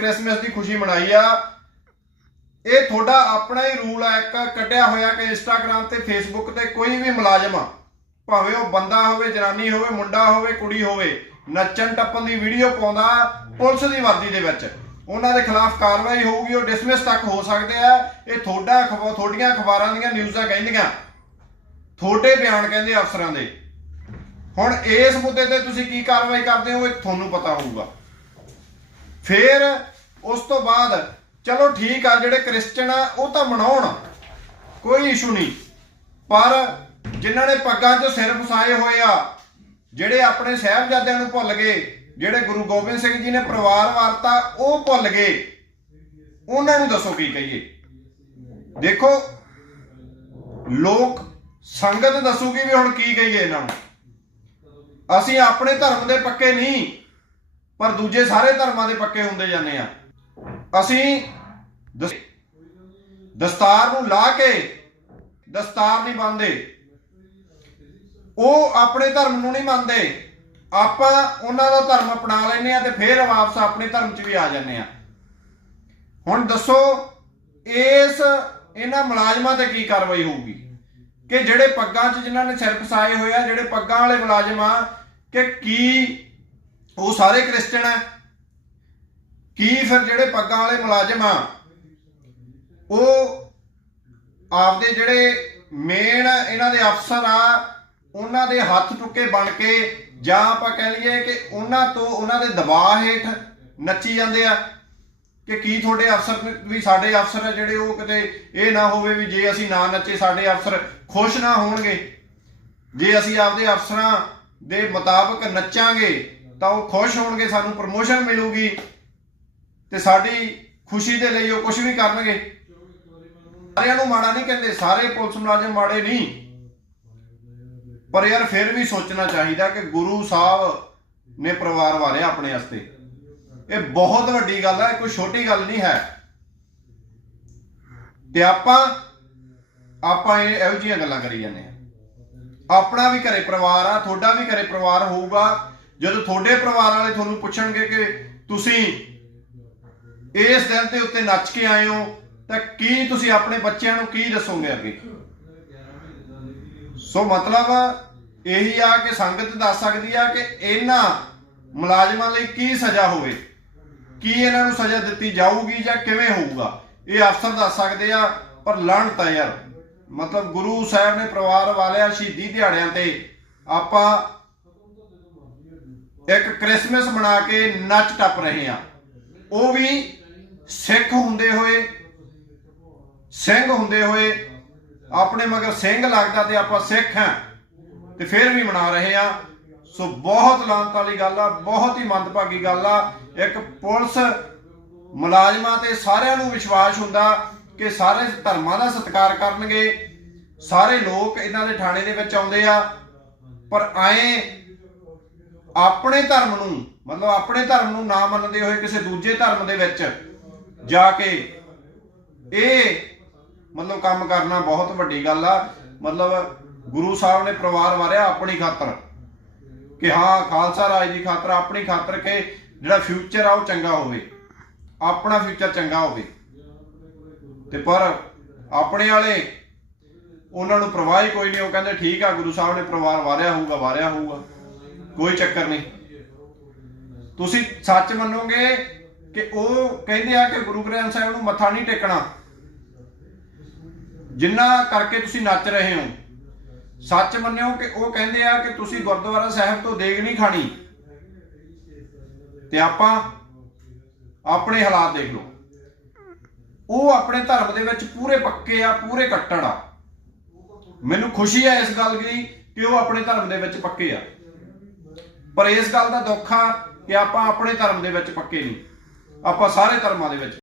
Christmas ਦੀ ਖੁਸ਼ੀ ਮਨਾਈ ਆ। ਇਹ ਤੁਹਾਡਾ ਆਪਣਾ ਹੀ ਰੂਲ ਆ, ਇੱਕ ਕੱਢਿਆ ਹੋਇਆ ਕਿ ਇੰਸਟਾਗ੍ਰam ਤੇ ਫੇਸਬੁੱਕ ਤੇ ਕੋਈ ਵੀ ਮੁਲਾਜ਼ਮ ਆ ਭਾਵੇਂ ਉਹ ਬੰਦਾ ਹੋਵੇ, ਜਨਾਨੀ ਹੋਵੇ, ਮੁੰਡਾ ਹੋਵੇ, ਕੁੜੀ ਹੋਵੇ, ਨੱਚਣ ਟੱਪਣ ਦੀ ਵੀਡੀਓ ਪਾਉਂਦਾ ਪੁਲਿਸ ਦੀ ਵਰਦੀ ਦੇ ਵਿੱਚ। ਉਹਨਾਂ ਦੇ ਖਿਲਾਫ ਕਾਰਵਾਈ ਹੋਊਗੀ, ਉਹ ਡਿਸਮਿਸ ਤੱਕ ਹੋ ਸਕਦੇ ਆ। ਇਹ ਤੁਹਾਡਾ ਅਖਬਾਰ ਤੁਹਾਡੀਆਂ ਅਖਬਾਰਾਂ ਦੀਆਂ ਨਿਊਜ਼ਾਂ ਕਹਿੰਦੀਆਂ। ਤੁਹਾਡੇ ਬਿਆਨ ਕਹਿੰਦੇ ਅਫਸਰਾਂ ਦੇ। ਹੁਣ ਇਸ ਮੁੱਦੇ ਤੇ ਤੁਸੀਂ ਕੀ ਕਾਰਵਾਈ ਕਰਦੇ ਹੋ, ਇਹ ਤੁਹਾਨੂੰ ਪਤਾ ਹੋਊਗਾ। ਫਿਰ ਉਸ ਤੋਂ ਬਾਅਦ, ਚਲੋ ਠੀਕ ਆ, ਜਿਹੜੇ ਕ੍ਰਿਸਚਨ ਆ, ਉਹ ਤਾਂ ਮਨਾਉਣ, ਕੋਈ ਇਸ਼ੂ ਨਹੀਂ। ਪਰ ਜਿਨ੍ਹਾਂ ਨੇ ਪੱਗਾਂ 'ਚ ਸਿਰ ਫਸਾਏ ਹੋਏ ਆ, ਜਿਹੜੇ ਆਪਣੇ ਸਾਹਿਬਜ਼ਾਦਿਆਂ ਨੂੰ ਭੁੱਲ ਗਏ, ਜਿਹੜੇ ਗੁਰੂ ਗੋਬਿੰਦ ਸਿੰਘ ਜੀ ਨੇ ਪਰਿਵਾਰ ਵਾਰਤਾ, ਉਹ ਭੁੱਲ ਗਏ। ਉਹਨਾਂ ਨੂੰ ਦੱਸੋ ਕੀ ਕਹੀਏ? ਦੇਖੋ, ਲੋਕ ਸੰਗਤ ਦੱਸੂਗੀ ਵੀ ਹੁਣ ਕੀ ਕਹੀਏ ਇਹਨਾਂ ਨੂੰ। ਅਸੀਂ ਆਪਣੇ ਧਰਮ ਦੇ ਪੱਕੇ ਨਹੀਂ। ਪਰ ਦੂਜੇ ਸਾਰੇ ਧਰਮਾਂ ਦੇ ਪੱਕੇ ਹੁੰਦੇ ਜਾਂਦੇ ਆ। ਅਸੀਂ ਦਸਤਾਰ ਨੂੰ ਲਾ ਕੇ ਦਸਤਾਰ ਨਹੀਂ ਬੰਨਦੇ। ਉਹ ਆਪਣੇ ਧਰਮ ਨੂੰ ਨਹੀਂ ਮੰਨਦੇ। ਆਪਾਂ ਉਹਨਾਂ ਦਾ ਧਰਮ ਅਪਣਾ ਲੈਨੇ ਆ ਤੇ ਫਿਰ ਵਾਪਸ ਆਪਣੇ ਧਰਮ 'ਚ ਵੀ ਆ ਜਾਂਦੇ ਆ। ਹੁਣ ਦੱਸੋ, ਇਸ ਇਹਨਾਂ ਮੁਲਾਜ਼ਮਾਂ ਤੇ ਕੀ ਕਾਰਵਾਈ ਹੋਊਗੀ? ਕਿ ਜਿਹੜੇ ਪੱਗਾਂ 'ਚ ਜਿਨ੍ਹਾਂ ਨੇ ਸਿਰ ਫਸਾਏ ਹੋਏ ਆ, ਜਿਹੜੇ ਪੱਗਾਂ ਵਾਲੇ ਮੁਲਾਜ਼ਮ ਆ, ਕਿ ਕੀ ਉਹ ਸਾਰੇ ਕ੍ਰਿਸਚਨ ਆ। ਕੀ ਫਿਰ ਜਿਹੜੇ ਪੱਗਾਂ ਵਾਲੇ ਮੁਲਾਜ਼ਮ ਆ, ਉਹ ਆਪਦੇ ਜਿਹੜੇ ਮੇਨ ਇਹਨਾਂ ਦੇ ਅਫਸਰ ਆ, ਉਹਨਾਂ ਦੇ ਹੱਥ ਟੁੱਕੇ ਬਣ ਕੇ, ਜਾਂ ਆਪਾਂ ਕਹਿ ਲਈਏ ਕਿ ਉਹਨਾਂ ਤੋਂ ਉਹਨਾਂ ਦੇ ਦਬਾਅ ਹੇਠ ਨੱਚੀ ਜਾਂਦੇ ਆ। ਕਿ ਕੀ ਤੁਹਾਡੇ ਅਫਸਰ ਵੀ ਸਾਡੇ ਅਫਸਰ ਆ ਜਿਹੜੇ ਉਹ ਕਿਤੇ ਇਹ ਨਾ ਹੋਵੇ ਵੀ ਜੇ ਅਸੀਂ ਨਾ ਨੱਚੇ, ਸਾਡੇ ਅਫਸਰ ਖੁਸ਼ ਨਾ ਹੋਣਗੇ। ਜੇ ਅਸੀਂ ਆਪਦੇ ਅਫਸਰਾਂ ਦੇ ਮੁਤਾਬਕ ਨੱਚਾਂਗੇ ਤਾਂ ਉਹ ਖੁਸ਼ ਹੋਣਗੇ, ਸਾਨੂੰ ਪ੍ਰਮੋਸ਼ਨ ਮਿਲੂਗੀ ਤੇ ਸਾਡੀ ਖੁਸ਼ੀ ਦੇ ਲਈ ਉਹ ਕੁਝ ਵੀ ਕਰਨਗੇ। ਸਾਰਿਆਂ ਨੂੰ ਮਾੜਾ ਨਹੀਂ ਕਹਿੰਦੇ, ਸਾਰੇ ਪੁਲਿਸ ਮੁਲਾਜ਼ਮ ਮਾੜੇ ਨਹੀਂ। ਪਰ ਯਾਰ ਫਿਰ ਵੀ ਸੋਚਣਾ ਚਾਹੀਦਾ ਕਿ ਗੁਰੂ ਸਾਹਿਬ ਨੇ ਪਰਿਵਾਰ ਵਾਰਿਆ ਆਪਣੇ ਵਾਸਤੇ। ਇਹ ਬਹੁਤ ਵੱਡੀ ਗੱਲ ਹੈ ਕੋਈ ਛੋਟੀ ਗੱਲ ਨਹੀਂ ਹੈ। ਤੇ ਆਪਾਂ ਆਪਾਂ ਇਹ ਇਹੋ ਜਿਹੀਆਂ ਗੱਲਾਂ ਕਰੀ ਜਾਂਦੇ ਆ ਆਪਣਾ ਵੀ ਘਰੇ ਪਰਿਵਾਰ ਆ, ਤੁਹਾਡਾ ਵੀ ਘਰੇ ਪਰਿਵਾਰ ਹੋਊਗਾ। ਜਦੋਂ ਤੁਹਾਡੇ ਪਰਿਵਾਰ ਵਾਲੇ ਤੁਹਾਨੂੰ ਪੁੱਛਣਗੇ ਕਿ ਤੁਸੀਂ ਇਸ ਦਿਨ ਦੇ ਉੱਤੇ ਨੱਚ ਕੇ ਆਏ ਹੋ, ਤਾਂ ਕੀ ਤੁਸੀਂ ਆਪਣੇ ਬੱਚਿਆਂ ਨੂੰ ਕੀ ਦੱਸੋਗੇ ਅੱਗੇ? ਸੋ ਮਤਲਬ ਇਹੀ ਆ ਕਿ ਸੰਗਤ ਦੱਸ ਸਕਦੀ ਆ ਕਿ ਇਹਨਾਂ ਮੁਲਾਜ਼ਮਾਂ ਲਈ ਕੀ ਸਜ਼ਾ ਹੋਵੇ? ਕੀ ਇਹਨਾਂ ਨੂੰ ਸਜ਼ਾ ਦਿੱਤੀ ਜਾਊਗੀ ਜਾਂ ਕਿਵੇਂ ਹੋਊਗਾ? ਇਹ ਅਫਸਰ ਦੱਸ ਸਕਦੇ ਆ, ਪਰ ਲੜਨ ਆ ਯਾਰ, ਮਤਲਬ ਗੁਰੂ ਸਾਹਿਬ ਨੇ ਪਰਿਵਾਰ ਵਾਲਿਆਂ ਸ਼ਹੀਦੀ ਦਿਹਾੜਿਆਂ ਤੇ ਆਪਾਂ ਇੱਕ ਕ੍ਰਿਸਮਸ ਮਨਾ ਕੇ ਨੱਚ ਟੱਪ ਰਹੇ ਆ ਉਹ ਵੀ ਸਿੱਖ ਹੁੰਦੇ ਹੋਏ, ਸਿੰਘ ਹੁੰਦੇ ਹੋਏ, ਆਪਣੇ ਮਗਰ ਸਿੰਘ ਲੱਗਦਾ ਤੇ ਆਪਾਂ ਸਿੱਖ ਹਾਂ ਤੇ ਫਿਰ ਵੀ ਮਨਾ ਰਹੇ ਆ ਸੋ ਬਹੁਤ ਲਾਂਤ ਵਾਲੀ ਗੱਲ ਆ, ਬਹੁਤ ਹੀ ਮੰਦਭਾਗੀ ਗੱਲ ਆ। ਇੱਕ ਪੁਲਿਸ ਮੁਲਾਜ਼ਮਾਂ ਤੇ ਸਾਰਿਆਂ ਨੂੰ ਵਿਸ਼ਵਾਸ ਹੁੰਦਾ ਕਿ ਸਾਰੇ ਧਰਮਾਂ ਦਾ ਸਤਿਕਾਰ ਕਰਨਗੇ। ਸਾਰੇ ਲੋਕ ਇਹਨਾਂ ਦੇ ਥਾਣੇ ਦੇ ਵਿੱਚ ਆਉਂਦੇ ਆ। ਪਰ ਐਂ ਆਪਣੇ ਧਰਮ ਨੂੰ, ਮਤਲਬ ਆਪਣੇ ਧਰਮ ਨੂੰ ਨਾ ਮੰਨਦੇ ਹੋਏ ਕਿਸੇ ਦੂਜੇ ਧਰਮ ਦੇ ਵਿੱਚ ਜਾ ਕੇ ਇਹ ਮਤਲਬ ਕੰਮ ਕਰਨਾ ਬਹੁਤ ਵੱਡੀ ਗੱਲ ਆ। ਮਤਲਬ ਗੁਰੂ ਸਾਹਿਬ ਨੇ ਪਰਿਵਾਰ ਵਾਰਿਆ ਆਪਣੀ ਖਾਤਰ ਕਿ ਹਾਂ, ਖਾਲਸਾ ਰਾਜ ਦੀ ਖਾਤਰ, ਆਪਣੀ ਖਾਤਰ ਕਿ ਜਿਹੜਾ ਫਿਊਚਰ ਆ ਉਹ ਚੰਗਾ ਹੋਵੇ, ਆਪਣਾ ਫਿਊਚਰ ਚੰਗਾ ਹੋਵੇ। ਤੇ ਪਰ ਆਪਣੇ ਵਾਲੇ ਉਹਨਾਂ ਨੂੰ ਪਰਵਾਹ ਹੀ ਕੋਈ ਨਹੀਂ, ਉਹ ਕਹਿੰਦੇ ਠੀਕ ਆ, ਗੁਰੂ ਸਾਹਿਬ ਨੇ ਪਰਿਵਾਰ ਵਾਰਿਆ ਹੋਊਗਾ ਵਾਰਿਆ ਹੋਊਗਾ। ਕੋਈ ਚੱਕਰ ਨਹੀਂ। ਤੁਸੀਂ ਸੱਚ ਮੰਨੋਗੇ ਕਿ ਉਹ ਕਹਿੰਦੇ ਆ ਕਿ ਗੁਰੂ ਗ੍ਰੰਥ ਸਾਹਿਬ ਨੂੰ ਮੱਥਾ ਨਹੀਂ ਟੇਕਣਾ। ਜਿੰਨਾ ਕਰਕੇ ਤੁਸੀਂ ਨੱਚ ਰਹੇ ਹੋ। ਸੱਚ ਮੰਨਿਓ ਕਿ ਉਹ ਕਹਿੰਦੇ ਆ ਕਿ ਤੁਸੀਂ ਗੁਰਦੁਆਰਾ ਸਾਹਿਬ ਤੋਂ ਦੇਗ ਨਹੀਂ ਖਾਣੀ। ਤੇ ਆਪਾਂ ਆਪਣੇ ਹਾਲਾਤ ਦੇਖ ਲਓ। ਉਹ ਆਪਣੇ ਧਰਮ ਦੇ ਵਿੱਚ ਪੂਰੇ ਪੱਕੇ ਆ, ਪੂਰੇ ਕੱਟੜ ਆ। ਮੈਨੂੰ ਖੁਸ਼ੀ ਹੈ ਇਸ ਗੱਲ ਦੀ ਕਿ ਉਹ ਆਪਣੇ ਧਰਮ ਦੇ ਵਿੱਚ ਪੱਕੇ ਆ। ਪਰ ਇਸ ਗੱਲ ਦਾ ਦੁੱਖ ਆ ਕਿ ਆਪਾਂ ਆਪਣੇ ਧਰਮ ਦੇ ਵਿੱਚ ਪੱਕੇ ਨਹੀਂ। ਆਪਾਂ ਸਾਰੇ ਧਰਮਾਂ ਦੇ ਵਿੱਚ